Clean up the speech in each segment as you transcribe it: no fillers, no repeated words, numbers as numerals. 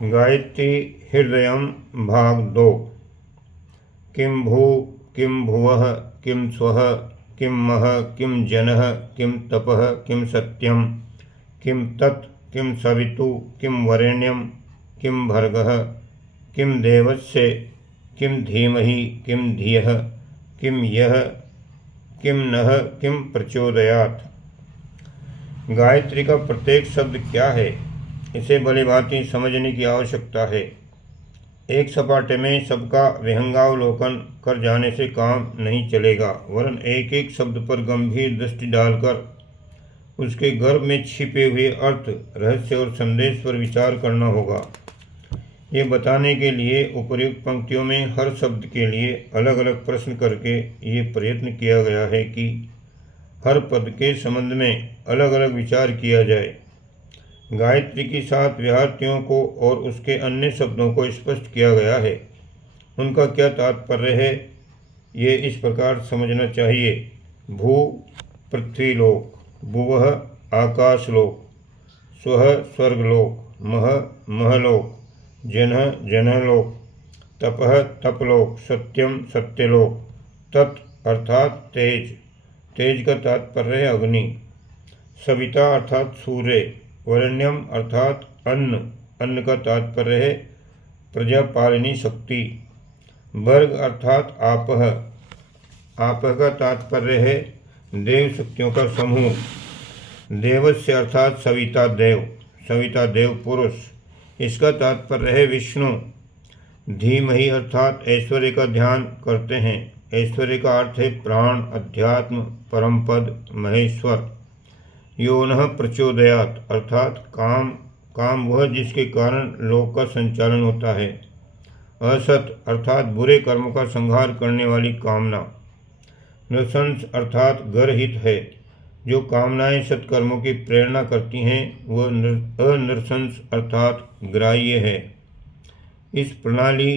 गायत्री हृदयम भाग 2। किं भू किं भुवः किं स्वः किं मह किं जनः किं तपः किं सत्यम किं तत् किं सवितु किं वरेण्यम किं भर्गः किं देवस्य किं धीमहि किं धियः किं यः किं नः किं प्रचोदयात्। गायत्री का प्रत्येक शब्द क्या है, इसे भलीभांति समझने की आवश्यकता है। एक सपाटे में सबका विहंगावलोकन कर जाने से काम नहीं चलेगा, वरन एक एक शब्द पर गंभीर दृष्टि डालकर उसके गर्भ में छिपे हुए अर्थ, रहस्य और संदेश पर विचार करना होगा। ये बताने के लिए उपर्युक्त पंक्तियों में हर शब्द के लिए अलग अलग प्रश्न करके ये प्रयत्न किया गया है कि हर पद के संबंध में अलग अलग विचार किया जाए। गायत्री की 7 विभूतियों को और उसके अन्य शब्दों को स्पष्ट किया गया है। उनका क्या तात्पर्य है, ये इस प्रकार समझना चाहिए। भू पृथ्वीलोक, भुवः आकाशलोक, स्वः स्वर्गलोक, मह महलोक, जनः जनलोक, तपः तपलोक, सत्यम सत्यलोक, तत् अर्थात तेज, तेज का तात्पर्य है अग्नि, सविता अर्थात सूर्य, वरेण्यम अर्थात अन्न, अन्न का तात्पर्य है प्रजापालिनी शक्ति, वर्ग अर्थात आपः, आपः का तात्पर्य है देव शक्तियों का समूह, देवस्य अर्थात सविता देव, सविता देव पुरुष, इसका तात्पर्य है विष्णु, धीमहि अर्थात ऐश्वर्य का ध्यान करते हैं, ऐश्वर्य का अर्थ है प्राण, अध्यात्म, परमपद, महेश्वर, यो नः प्रचोदयात् अर्थात काम, काम वह जिसके कारण लोक का संचालन होता है, असत अर्थात बुरे कर्मों का संहार करने वाली कामना, नृशंस अर्थात गर्हित है, जो कामनाएं सत्कर्मों की प्रेरणा करती हैं वह अनृशंस अर्थात ग्राह्य है। इस प्रणाली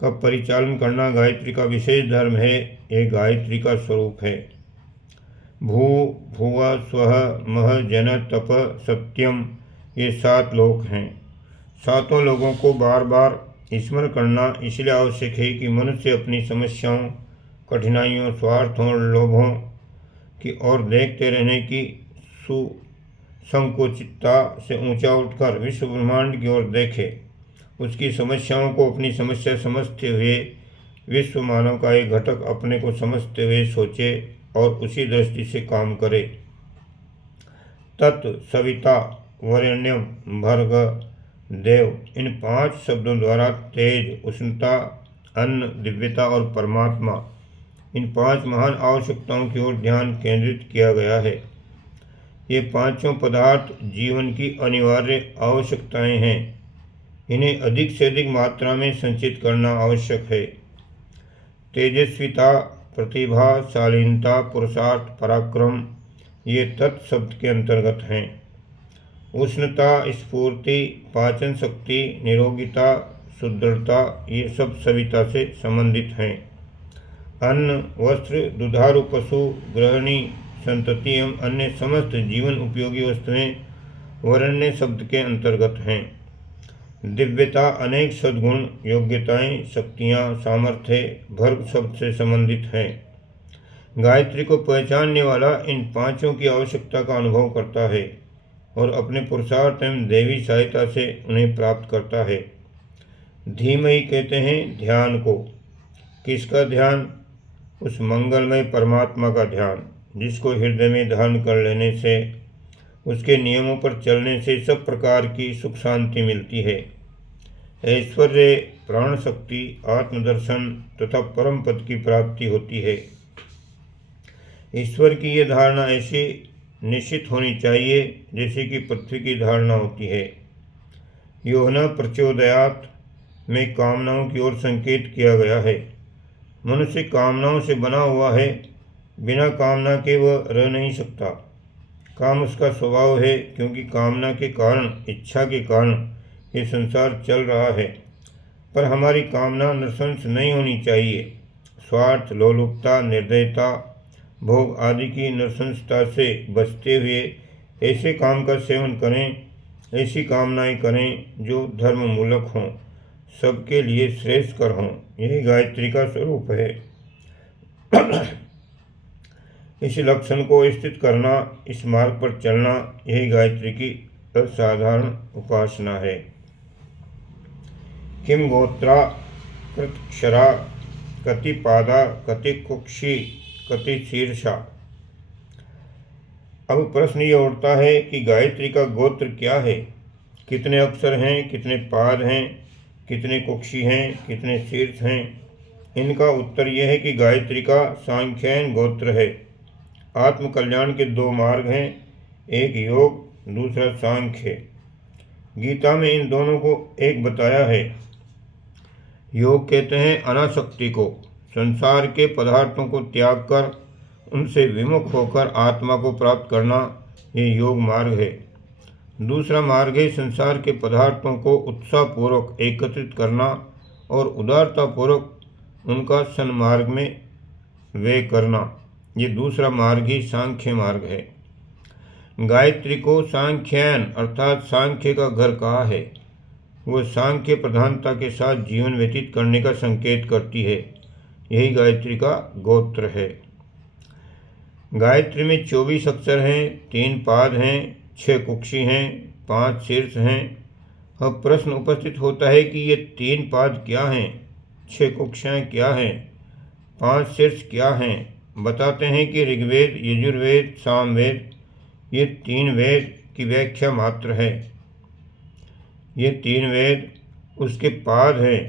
का परिचालन करना गायत्री का विशेष धर्म है, यह गायत्री का स्वरूप है। भू भुव स्वः मह जन तप सत्यम, ये 7 लोक हैं। 7 लोगों को बार बार स्मरण करना इसलिए आवश्यक है कि मनुष्य अपनी समस्याओं, कठिनाइयों, स्वार्थों और लोभों की ओर देखते रहने की सुसंकुचितता से ऊंचा उठकर विश्व ब्रह्मांड की ओर देखे, उसकी समस्याओं को अपनी समस्या समझते हुए विश्व मानव का एक घटक अपने को समझते हुए सोचे और उसी दृष्टि से काम करे। तत्, सविता, वरेण्यम, भर्ग, देव, इन 5 शब्दों द्वारा तेज, उष्णता, अन्न, दिव्यता और परमात्मा, इन 5 महान आवश्यकताओं की ओर ध्यान केंद्रित किया गया है। ये 5 पदार्थ जीवन की अनिवार्य आवश्यकताएं हैं। इन्हें अधिक से अधिक मात्रा में संचित करना आवश्यक है। तेजस्विता, प्रतिभा, शालीनता, पुरुषार्थ, पराक्रम, ये तत् शब्द के अंतर्गत हैं। उष्णता, स्फूर्ति, पाचन शक्ति, निरोगिता, सुदृढ़ता, ये सब सविता से संबंधित हैं। अन्न, वस्त्र, दुधारू पशु, गृहिणी, संतति एवं अन्य समस्त जीवन उपयोगी वस्तुएं वरेण्य शब्द के अंतर्गत हैं। दिव्यता, अनेक सद्गुण, योग्यताएं, शक्तियां, सामर्थ्य, भर्ग शब्द से संबंधित है। गायत्री को पहचानने वाला इन 5 की आवश्यकता का अनुभव करता है और अपने पुरुषार्थ एवं देवी सहायता से उन्हें प्राप्त करता है। धीमहि कहते हैं ध्यान को। किसका ध्यान? उस मंगलमय परमात्मा का ध्यान, जिसको हृदय में धारण कर लेने से, उसके नियमों पर चलने से सब प्रकार की सुख शांति मिलती है। ऐश्वर्य, प्राण शक्ति, आत्मदर्शन तथा परम पद की प्राप्ति होती है। ईश्वर की यह धारणा ऐसी निश्चित होनी चाहिए जैसे कि पृथ्वी की धारणा होती है। यो न प्रचोदयात् में कामनाओं की ओर संकेत किया गया है। मनुष्य कामनाओं से बना हुआ है, बिना कामना के वह रह नहीं सकता। काम उसका स्वभाव है, क्योंकि कामना के कारण, इच्छा के कारण ये संसार चल रहा है। पर हमारी कामना नृशंस नहीं होनी चाहिए। स्वार्थ, लोलुपता, निर्दयता, भोग आदि की नृशंसता से बचते हुए ऐसे काम का सेवन करें ऐसी कामनाएं करें जो धर्म मूलक हों, सबके लिए श्रेष्ठ कर हों। यही गायत्री का स्वरूप है। इस लक्षण को स्थित करना, इस मार्ग पर चलना, यही गायत्री की असाधारण उपासना है। किम गोत्रा कृतक्षरा कति पादा कति कुक्षी कति शीर्षा। अब प्रश्न ये उठता है कि गायत्री का गोत्र क्या है, कितने अक्षर हैं, कितने पाद हैं, कितने कुक्षी हैं, कितने शीर्ष हैं। इनका उत्तर यह है कि गायत्री का सांख्यायन गोत्र है। आत्मकल्याण के दो मार्ग हैं, एक योग, दूसरा सांख्य। गीता में इन दोनों को एक बताया है। योग कहते हैं अनासक्ति को, संसार के पदार्थों को त्याग कर उनसे विमुख होकर आत्मा को प्राप्त करना, ये योग मार्ग है। दूसरा मार्ग है संसार के पदार्थों को उत्साहपूर्वक एकत्रित करना और उदारतापूर्वक उनका सन्मार्ग में व्यय करना। ये दूसरा मार्ग ही सांख्य मार्ग है। गायत्री को सांख्यायन अर्थात सांख्य का घर कहा है। वह सांख्य प्रधानता के साथ जीवन व्यतीत करने का संकेत करती है। यही गायत्री का गोत्र है। गायत्री में 24 अक्षर हैं, 3 पाद हैं, 6 कुक्षी हैं, 5 शीर्ष हैं। अब प्रश्न उपस्थित होता है कि ये 3 पाद क्या हैं, 6 कुक्षियाँ क्या हैं, 5 शीर्ष क्या हैं। बताते हैं कि ऋग्वेद, यजुर्वेद, सामवेद, ये 3 वेद की व्याख्या मात्र है। ये 3 वेद उसके पाद हैं,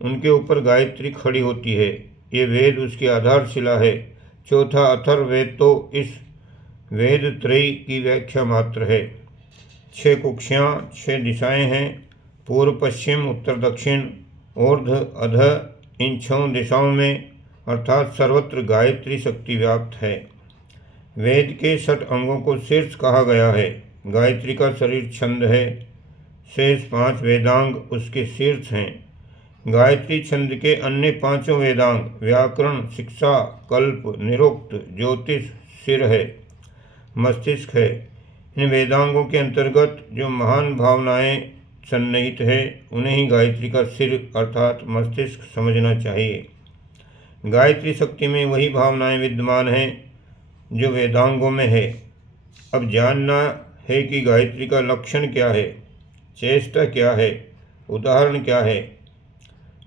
उनके ऊपर गायत्री खड़ी होती है। ये वेद उसकी आधारशिला है। चौथा अथर्ववेद तो इस वेद त्रयी की व्याख्या मात्र है। 6 कुक्षियाँ, 6 दिशाएं हैं, पूर्व पश्चिम उत्तर दक्षिण ऊर्ध अध। इन 6 दिशाओं में अर्थात सर्वत्र गायत्री शक्ति व्याप्त है। वेद के 6 अंगों को शीर्ष कहा गया है। गायत्री का शरीर छंद है, शेष 5 वेदांग उसके शीर्ष हैं। गायत्री छंद के अन्य 5 वेदांग व्याकरण, शिक्षा, कल्प, निरुक्त, ज्योतिष, सिर है, मस्तिष्क है। इन वेदांगों के अंतर्गत जो महान भावनाएं सन्निहित है, उन्हें ही गायत्री का सिर अर्थात मस्तिष्क समझना चाहिए। गायत्री शक्ति में वही भावनाएं विद्यमान हैं जो वेदांगों में है। अब जानना है कि गायत्री का लक्षण क्या है, चेष्टा क्या है, उदाहरण क्या है।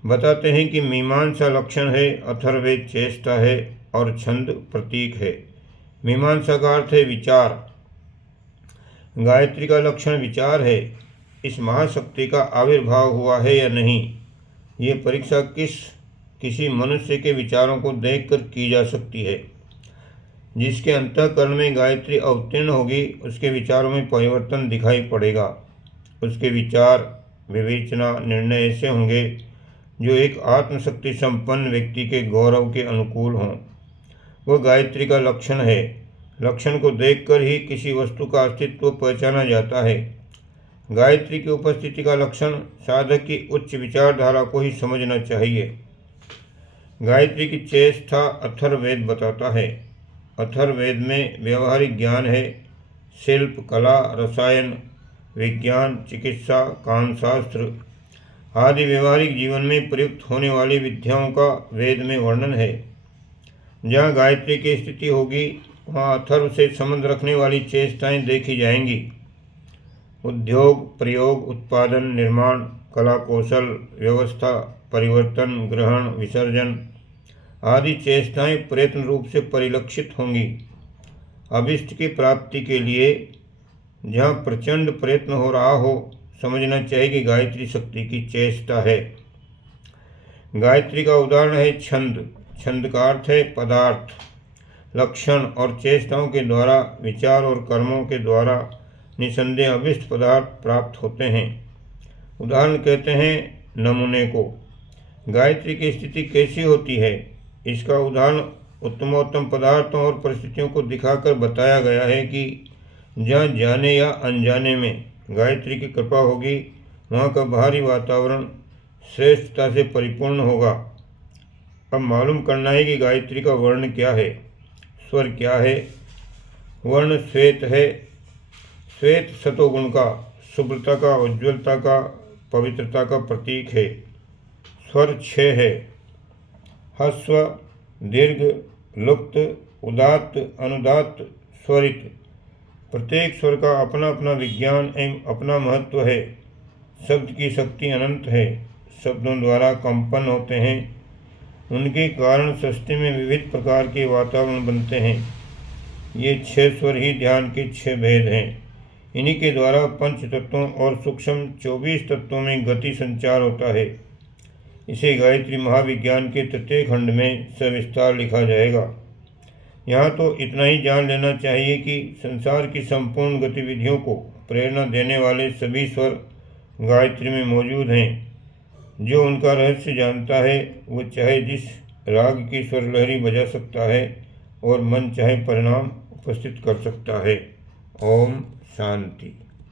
बताते हैं कि मीमांसा लक्षण है, अथर्ववेद चेष्टा है और छंद प्रतीक है। मीमांसा का अर्थ है विचार। गायत्री का लक्षण विचार है। इस महाशक्ति का आविर्भाव हुआ है या नहीं, ये परीक्षा किसी मनुष्य के विचारों को देखकर की जा सकती है। जिसके अंतःकरण में गायत्री अवतीर्ण होगी, उसके विचारों में परिवर्तन दिखाई पड़ेगा। उसके विचार, विवेचना, निर्णय ऐसे होंगे जो एक आत्मशक्ति संपन्न व्यक्ति के गौरव के अनुकूल हों। वह गायत्री का लक्षण है। लक्षण को देखकर ही किसी वस्तु का अस्तित्व पहचाना जाता है। गायत्री की उपस्थिति का लक्षण साधक की उच्च विचारधारा को ही समझना चाहिए। गायत्री की चेष्टा अथर्ववेद बताता है। अथर्ववेद में व्यवहारिक ज्ञान है। शिल्प, कला, रसायन विज्ञान, चिकित्सा, कामशास्त्र आदि व्यवहारिक जीवन में प्रयुक्त होने वाली विद्याओं का वेद में वर्णन है। जहाँ गायत्री की स्थिति होगी, वहाँ अथर्व से संबंध रखने वाली चेष्टाएं देखी जाएंगी। उद्योग, प्रयोग, उत्पादन, निर्माण, कला कौशल, व्यवस्था, परिवर्तन, ग्रहण, विसर्जन आदि चेष्टाएं प्रयत्न रूप से परिलक्षित होंगी। अभिष्ट की प्राप्ति के लिए जहाँ प्रचंड प्रयत्न हो रहा हो, समझना चाहिए कि गायत्री शक्ति की चेष्टा है। गायत्री का उदाहरण है छंद। छंद का अर्थ है पदार्थ। लक्षण और चेष्टाओं के द्वारा, विचार और कर्मों के द्वारा निसंदेह अभिष्ट पदार्थ प्राप्त होते हैं। उदाहरण कहते हैं नमूने को। गायत्री की स्थिति कैसी होती है, इसका उदाहरण उत्तमोत्तम पदार्थों और परिस्थितियों को दिखाकर बताया गया है कि जहाँ जाने या अनजाने में गायत्री की कृपा होगी, वहाँ का बाहरी वातावरण श्रेष्ठता से परिपूर्ण होगा। अब मालूम करना है कि गायत्री का वर्ण क्या है, स्वर क्या है। वर्ण श्वेत है। श्वेत सतोगुण का, शुभ्रता का, उज्ज्वलता का, पवित्रता का प्रतीक है। स्वर 6 है। ह्रस्व, दीर्घ, लुप्त, उदात्त, अनुदात्त, स्वरित। प्रत्येक स्वर का अपना अपना विज्ञान एवं अपना महत्व है। शब्द की शक्ति अनंत है। शब्दों द्वारा कंपन होते हैं। उनके कारण सृष्टि में विविध प्रकार के वातावरण बनते हैं। ये 6 स्वर ही ध्यान के 6 भेद हैं। इन्हीं के द्वारा पंच तत्वों और सूक्ष्म 24 तत्वों में गति संचार होता है। इसे गायत्री महाविज्ञान के तृतीय खंड में सविस्तार लिखा जाएगा। यहाँ तो इतना ही जान लेना चाहिए कि संसार की संपूर्ण गतिविधियों को प्रेरणा देने वाले सभी स्वर गायत्री में मौजूद हैं। जो उनका रहस्य जानता है वो चाहे जिस राग की स्वर लहरी बजा सकता है और मन चाहे परिणाम उपस्थित कर सकता है। ओम शांति।